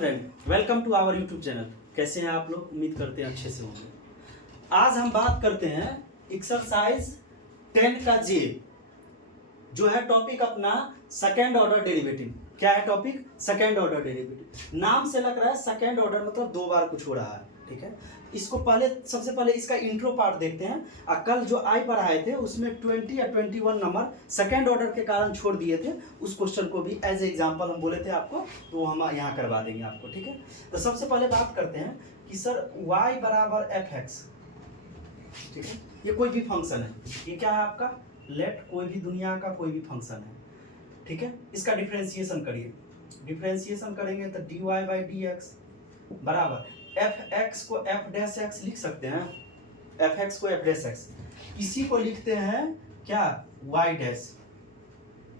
Friend, welcome to our YouTube channel. कैसे हैं आप लोग? उम्मीद करते हैं अच्छे से होंगे। आज हम बात करते हैं एक्सरसाइज 10 का जे, जो है टॉपिक अपना सेकेंड ऑर्डर डेरिवेटिव। क्या है टॉपिक? Second order derivative. नाम से लग रहा है सेकेंड ऑर्डर मतलब दो बार कुछ हो रहा है, ठीक है। इसको पहले सबसे पहले इसका इंट्रो पार्ट देखते हैं। कल जो आई पढ़ाए थे उसमें 20 या 21 नंबर सेकेंड ऑर्डर के कारण छोड़ दिए थे। उस क्वेश्चन को भी एज एग्जांपल हम बोले थे आपको, तो हम यहाँ करवा देंगे आपको, ठीक है। तो सबसे पहले बात करते हैं कि सर y बराबर एफ एक्स, ठीक है। ये कोई भी फंक्शन है, ये क्या है आपका? लेट कोई भी दुनिया का कोई भी फंक्शन है, ठीक है। इसका डिफरेंशिएशन करिए। डिफरेंशिएशन करेंगे तो dy बाई डी एक्स बराबर एफ एक्स को एफ डैश एक्स लिख सकते हैं। एफ एक्स को एफ डैश एक्स, इसी को लिखते हैं क्या? वाई डैश,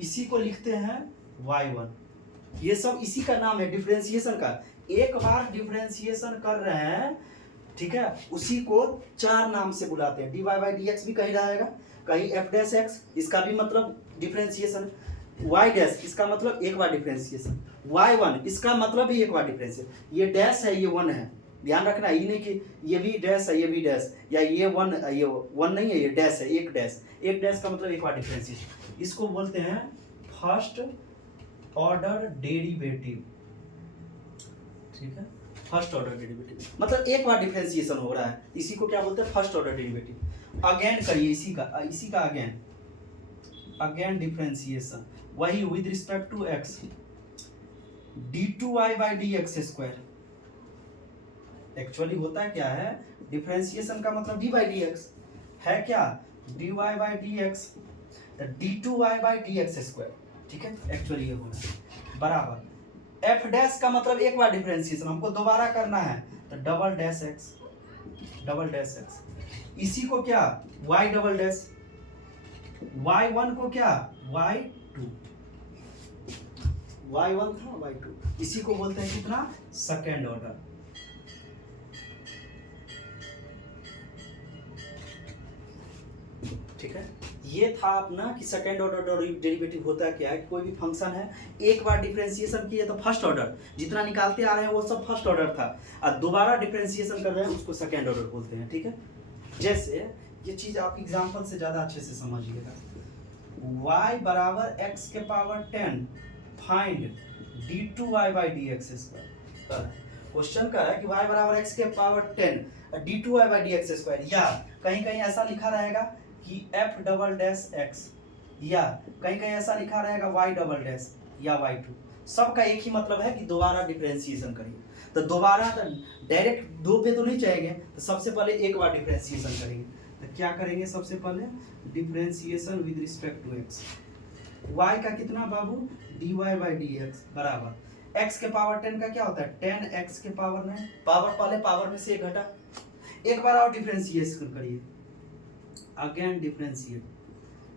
इसी को लिखते हैं वाई वन। ये सब इसी का नाम है डिफरेंशिएशन का। एक बार डिफरेंशिएशन कर रहे हैं, ठीक है, उसी को चार नाम से बुलाते हैं। D Y by D X भी कहीं रहेगा, कहीं एफ डैश एक्स, इसका भी मतलब डिफरेंशिएशन। वाई डैश, इसका मतलब एक बार डिफरेंशिएशन। वाई वन, इसका मतलब भी एक बार डिफरेंशिएशन। ये डैश है, ये वन है, ध्यान रखना। ये नहीं कि ये भी डैश है, ये भी डैश, या ये वन नहीं है, ये डैश है, एक डैश। एक डैश का मतलब एक बार डिफरेंशिएशन। इसको बोलते हैं फर्स्ट ऑर्डर डेरिवेटिव, ठीक है। फर्स्ट ऑर्डर डेरिवेटिव मतलब एक बार डिफरेंशिएशन हो रहा है, इसी को क्या बोलते हैं? First order derivative. अगेन करिए इसी का अगेन डिफरेंशिएशन, वही with respect to X, d2y by D X square. Actually होता क्या है? डिफरेंशिएशन का मतलब डी बाई डी एक्स है, क्या? dy by D x, d2y by D X square, ठीक है। एक्चुअली ये होना है बराबर एफ डैश का मतलब एक बार डिफरेंशिएशन, हमको दोबारा करना है तो double dash x, double dash x. इसी को क्या? y डबल डैश, y1 को क्या? y2, y1 था y2, इसी को बोलते हैं कितना? Second order. ठीक है, ये था अपना कि सेकेंड ऑर्डर डेरिवेटिव होता है क्या है? कोई भी फंक्शन है, एक बार डिफरेंशिएशन किए तो फर्स्ट ऑर्डर, जितना निकालते आ रहे हैं वो सब फर्स्ट ऑर्डर था, और दोबारा डिफरेंशिएशन कर रहे हैं उसको सेकेंड ऑर्डर बोलते हैं, ठीक है। जैसे ये चीज आप एग्जांपल से ज्यादा अच्छे से समझिएगा। y बराबर x के power 10 find d2y by D X square. Question का है कि y बराबर x के power 10 d2y by D X square, या कहीं कहीं ऐसा लिखा रहेगा कि f डबल डैश x, या कहीं कहीं ऐसा लिखा रहेगा y डबल डैश या y2। सबका एक ही मतलब है कि दोबारा डिफरेंशिएशन करिए। तो दोबारा तो डायरेक्ट दो पे तो नहीं जाएंगे, तो सबसे पहले एक बार डिफरेंशिएशन करेंगे। तो क्या करेंगे? सबसे पहले differentiation with respect to x। y का कितना बाबू? dy बाई डी एक्स बराबर x के पावर 10 का क्या होता है? 10x के पावर 9, पावर पहले पावर में से एक घटा। एक बार और डिफरेंशिएशन करिए, अगेन डिफरेंशिएट,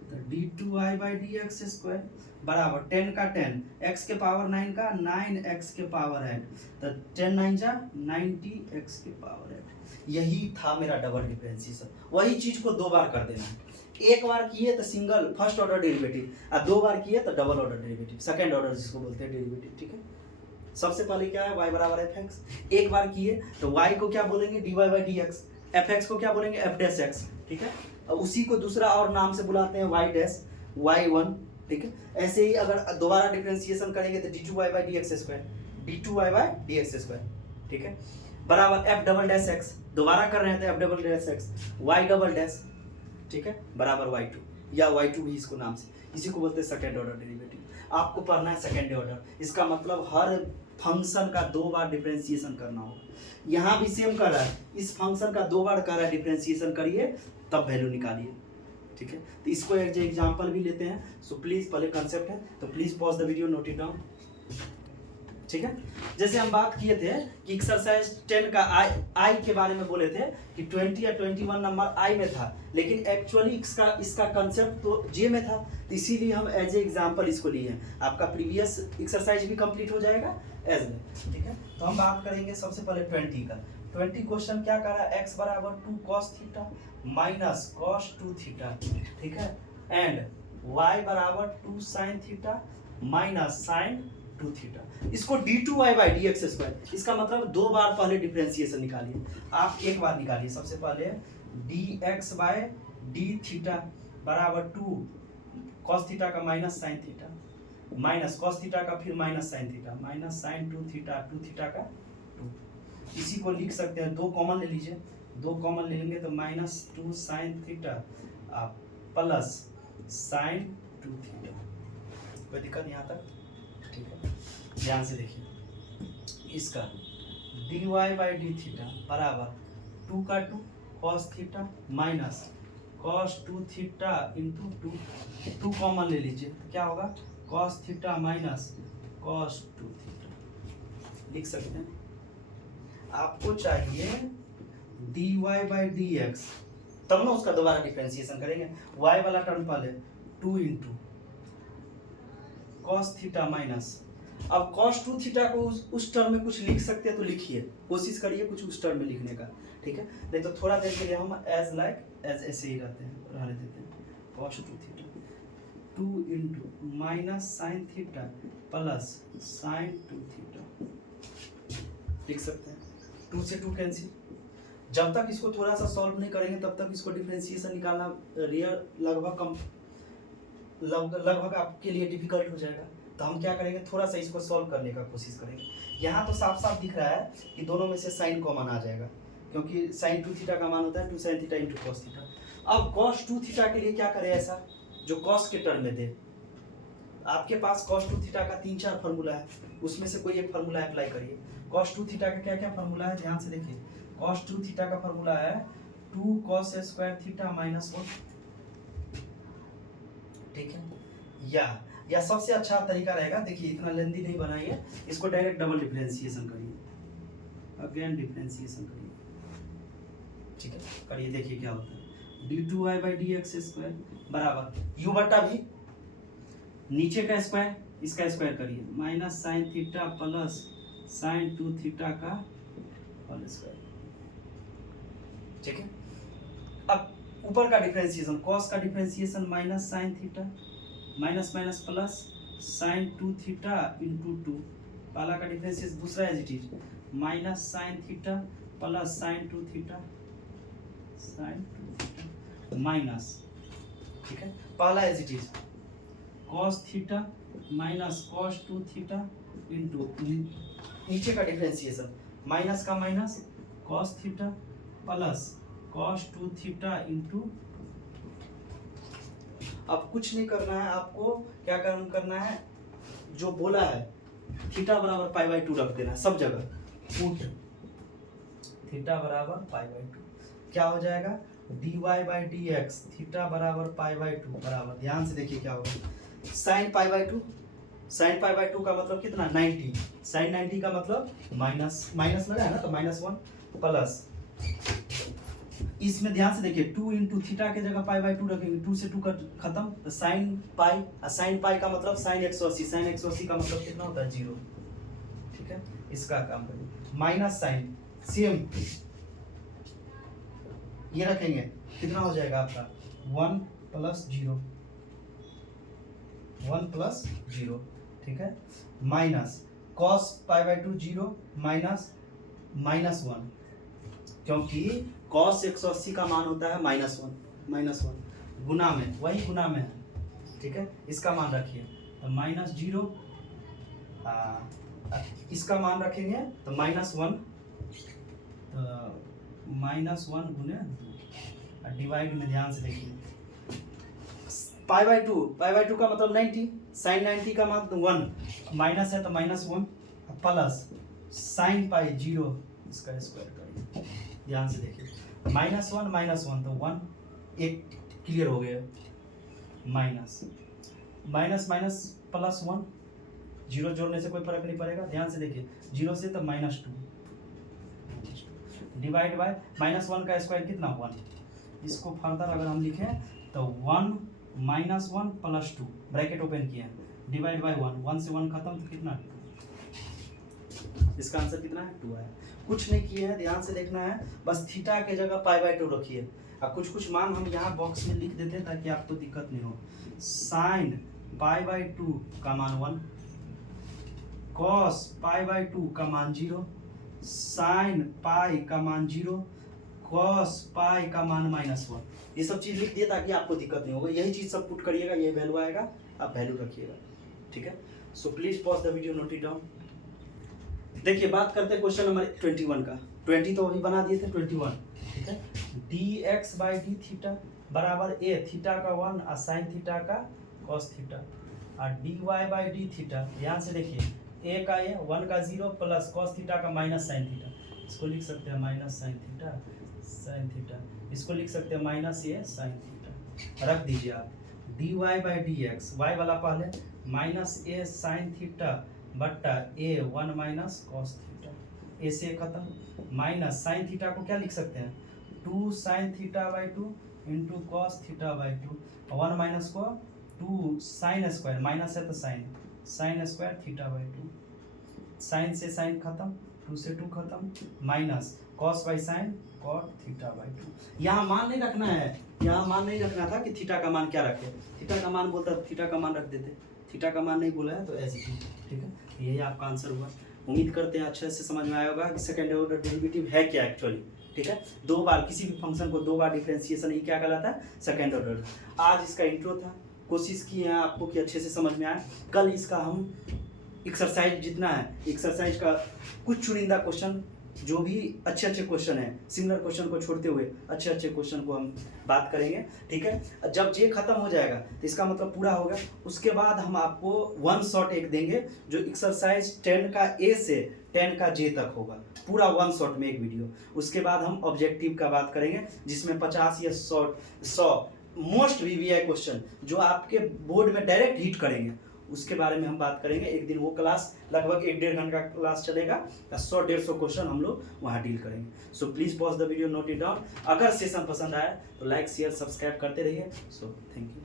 तो d2y by D X square बराबर 10 का 10, x के पावर 9 का 9x के पावर 8, तो 10 9 जा 90x के पावर 8। यही था मेरा डबल डिफरेंशिएशन। वही चीज को दो बार कर देना है। एक बार किए तो सिंगल फर्स्ट ऑर्डर डेरिवेटिव, और दो बार किए तो double order derivative, second order जिसको बोलते हैं डेरिवेटिव, ठीक है। सबसे पहले क्या है? y बराबर एफ एक्स। एक बार किए तो y को क्या बोलेंगे? dy by D x, F x को क्या बोलेंगे? एफ डैश एक्स, ठीक है। और उसी को दूसरा और नाम से बुलाते हैं y डैश, y1, ठीक है। ऐसे ही अगर दोबारा डिफरेंशिएशन करेंगे तो d2y by D X square, d2y by D X square, ठीक है, बराबर f डबल डैश x। दोबारा कर रहे हैं तो f double dash x, y double dash, ठीक है, बराबर y2, या y2 भी इसको नाम से, इसी को बोलते हैं सेकेंड ऑर्डर डेरिवेटिव। आपको पढ़ना है सेकेंड ऑर्डर, इसका मतलब हर फंक्शन का दो बार डिफरेंशिएशन करना होगा। यहाँ भी सेम कर रहा है, इस फंक्शन का दो बार कर रहा है डिफरेंशिएशन करिए, तब वैल्यू निकालिए, ठीक है। तो इसको एक एग्जांपल भी लेते हैं। सो प्लीज, पहले कंसेप्ट है तो please pause the video, note it down, ठीक है। जैसे हम बात किए थे कि एक्सरसाइज 10 का आई के बारे में बोले थे कि 20 या 21 नंबर आई में था, लेकिन एक्चुअली इसका कंसेप्ट तो जे में था, तो इसीलिए हम एज ए एग्जांपल इसको लिए हैं। आपका प्रीवियस एक्सरसाइज भी कंप्लीट हो जाएगा एज में, ठीक है। तो हम बात करेंगे सबसे पहले 20 का। 20 क्वेश्चन क्या कर रहा है? x बराबर 2 cos theta minus cos 2 theta, ठीक है, एंड y बराबर 2 sin theta minus sin 2 2 theta. इसको d2y/dx², इसका मतलब 2 बार पहले डिफरेंशिएशन निकालिए। आप एक बार निकालिए। सबसे पहले dx/d थीटा बराबर 2 cos थीटा का minus sin theta, minus cos theta का फिर minus sin theta, minus sin 2 theta का 2। इसी को लिख सकते हैं, 2 कॉमन ले लीजिए, 2 कॉमन ले लेंगे तो minus 2 sin theta plus sin 2 theta. कोई दिक्कत यहाँ तक? ठीक है, ध्यान से देखिए। इसका dy/d थीटा बराबर 2 का 2 cos theta minus cos 2 theta into 2 common ले लीजिए तो क्या होगा, cos theta minus cos 2 theta लिख सकते हैं। आपको चाहिए dy/dx, तब ना उसका दोबारा डिफरेंशिएशन करेंगे। y वाला टर्म पहले 2 इंटू cos थीटा माइनस, अब cos 2 थीटा को उस टर्म में कुछ लिख सकते हैं तो लिखिए, कोशिश करिए कुछ उस टर्म में लिखने का, ठीक है। नहीं तो थोड़ा देर के लिए हम एज ऐसे ही रहने देते हैं। cos 2 theta 2 into minus sine theta plus sine 2 theta लिख सकते हैं। 2 से 2 कैंसिल। जब तक इसको थोड़ा सा सॉल्व नहीं करेंगे तब तक इसको डिफरेंशिएशन निकालना लगभग आपके लिए डिफिकल्ट हो जाएगा। तो हम क्या करेंगे, थोड़ा सा इसको सॉल्व करने का कोशिश करेंगे। यहाँ तो साफ साफ दिख रहा है कि दोनों में से साइन कॉमन आ जाएगा, क्योंकि साइन 2 थीटा का मान होता है 2 sin theta into cos theta. अब cos 2 थीटा के लिए क्या करें, ऐसा जो cos के टर्म में दे। आपके पास cos 2 थीटा का 3-4 फार्मूला है, उसमें से कोई एक फार्मूला अप्लाई करिए। cos 2 थीटा का क्या क्या फार्मूला है, ध्यान से देखिए। cos 2 थीटा का फार्मूला है 2 cos स्क्वायर थीटा माइनस 1, ठीक है। या सबसे अच्छा तरीका रहेगा, देखिए इतना लेंदी नहीं बनाइए, इसको डायरेक्ट डबल डिफरेंशिएशन करिए, अगेन डिफरेंशिएशन करिए, ठीक है। करिए, देखिए क्या होता है। d2y/dx² बराबर u बटा भी, नीचे का स्क्वायर इसका स्क्वायर करिए, minus sine theta plus sine 2 theta का होल स्क्वायर, ठीक है। अब ऊपर का डिफरेंशिएशन, cos का differentiation minus sine theta minus minus plus sine 2 theta into 2, पहला का डिफरेंशिएशन, दूसरा as it is minus sine theta plus sine 2 theta sine 2 theta minus, ठीक है। पहला as it is cos theta minus cos 2 theta into नीचे का differentiation, minus का minus cos theta plus cos 2 theta into, अब कुछ नहीं करना है आपको, क्या करना है, जो बोला है थीटा बराबर π/2 रख देना है सब जगह, पुट थीटा बराबर π/2, क्या हो जाएगा dy/dx थीटा बराबर π/2 बराबर, ध्यान से देखिए क्या होगा, साइन π/2, साइन π/2 का मतलब कितना 90, साइन 90 का मतलब माइनस लगा है ना, तो -1 प्लस, इसमें ध्यान से देखिए 2 इंटू थीटा के जगह π/2 रखेंगे, 2 से 2 का खत्म, तो साइन पाई, साइन पाई का मतलब साइन 180, साइन 180 का मतलब कितना होता है 0, ठीक है। इसका काम करिए, माइनस साइन सेम ये रखेंगे, कितना हो जाएगा आपका 1 प्लस 0, 1 प्लस 0, ठीक है, माइनस cos π/2 0 माइनस -1, क्योंकि cos 180 का मान होता है -1 गुना में, वही गुना में है, ठीक है। इसका मान रखिए तो -0, इसका मान रखेंगे तो -1, तो -1 गुने 2, डिवाइड में ध्यान से देखिए, π/2 का मतलब 90, साइन 90 का मान 1, माइनस है तो -1 प्लस साइन पाई 0, इसका स्क्वायर करिए, ध्यान से देखिए, -1 तो 1, एक क्लियर हो गया, माइनस प्लस 1, 0 जोड़ने से कोई फर्क नहीं पड़ेगा, ध्यान से देखिए, 0 से तो -2 डिवाइड बाय -1 का स्क्वायर कितना 1, इसको फर्दर अगर हम लिखें तो 1 -1 प्लस 2 ब्रैकेट ओपन किया, डिवाइड बाय 1 से 1 खत्म, तो कितना 2, इसका आंसर कितना है 2 है। कुछ नहीं किए हैं, ध्यान से देखना है, बस थीटा के जगह π/2 रखिए। अब कुछ मान हम यहाँ बॉक्स में लिख देते हैं ताकि आपको दिक्कत नहीं हो। साइन π/2 का मान 1, कॉस पाई बाई 2 का मान 0, साइन पाई का मान 0, कॉस पाई का मान -1। ये सब चीज़ लिख दिए ताकि आपको दिक्कत नहीं होगा। यही चीज़ सब पुट करिएगा, यही वैल्यू आएगा, आप वैल्यू रखिएगा, ठीक है। So please pause the video, note it down. देखिए बात करते हैं क्वेश्चन नंबर 21 का। 20 तो अभी बना दिए थे, 21, ठीक है। dx बाई डी थीटा बराबर ए थीटा का 1 और साइन थीटा का कॉस थीटा, और dy बाई डी थीटा, ध्यान से देखिए ए का ए 1 का 0 प्लस कॉस थीटा का माइनस साइन थीटा, इसको लिख सकते हैं minus sine theta, sine theta, इसको लिख सकते हैं माइनस ए साइन थीटा। रख दीजिए आप dy by D X, Y वाला पहले माइनस ए साइन थीटा बट्टा A 1 minus cos theta, A से खत्म, माइनस साइन थीटा को क्या लिख सकते हैं 2 sine theta by 2 into cos theta by 2, 1 minus को 2 साइन स्क्वायर, माइनस है तो sine, sine square theta by 2, sine से साइन खत्म, 2 से 2 खत्म, minus cos by sine cot theta by 2। यहाँ मान नहीं रखना है, यहाँ मान नहीं रखना था कि थीटा का मान क्या रखे, थीटा का मान बोलता थीटा का मान रख देते, थीटा का मान नहीं बोला है तो ऐसी चीज, ठीक है। यही आपका आंसर हुआ। उम्मीद करते हैं अच्छे से समझ में आया होगा कि सेकंड ऑर्डर डेरिवेटिव है क्या एक्चुअली, ठीक है। 2 बार किसी भी फंक्शन को 2 बार डिफरेंशिएशन ही क्या कहलाता है, सेकंड ऑर्डर। आज इसका इंट्रो था, कोशिश की है आपको कि अच्छे से समझ में आए। कल इसका हम एक्सरसाइज जितना है, एक्सरसाइज का कुछ चुनिंदा क्वेश्चन जो भी अच्छे अच्छे क्वेश्चन हैं, सिमिलर क्वेश्चन को छोड़ते हुए अच्छे अच्छे क्वेश्चन को हम बात करेंगे, ठीक है। जब ये खत्म हो जाएगा तो इसका मतलब पूरा होगा। उसके बाद हम आपको 1 शॉट एक देंगे जो एक्सरसाइज 10 का ए से 10 का जे तक होगा, पूरा 1 शॉट में एक वीडियो। उसके बाद हम ऑब्जेक्टिव का बात करेंगे जिसमें 50 या 100 मोस्ट VVI क्वेश्चन जो आपके बोर्ड में डायरेक्ट हिट करेंगे, उसके बारे में हम बात करेंगे। एक दिन वो क्लास लगभग 1-1.5 घंटा का क्लास चलेगा, 100-150 क्वेश्चन हम लोग वहाँ डील करेंगे। So please pause the video, note it down. अगर सेशन पसंद आया तो लाइक शेयर सब्सक्राइब करते रहिए। So thank you.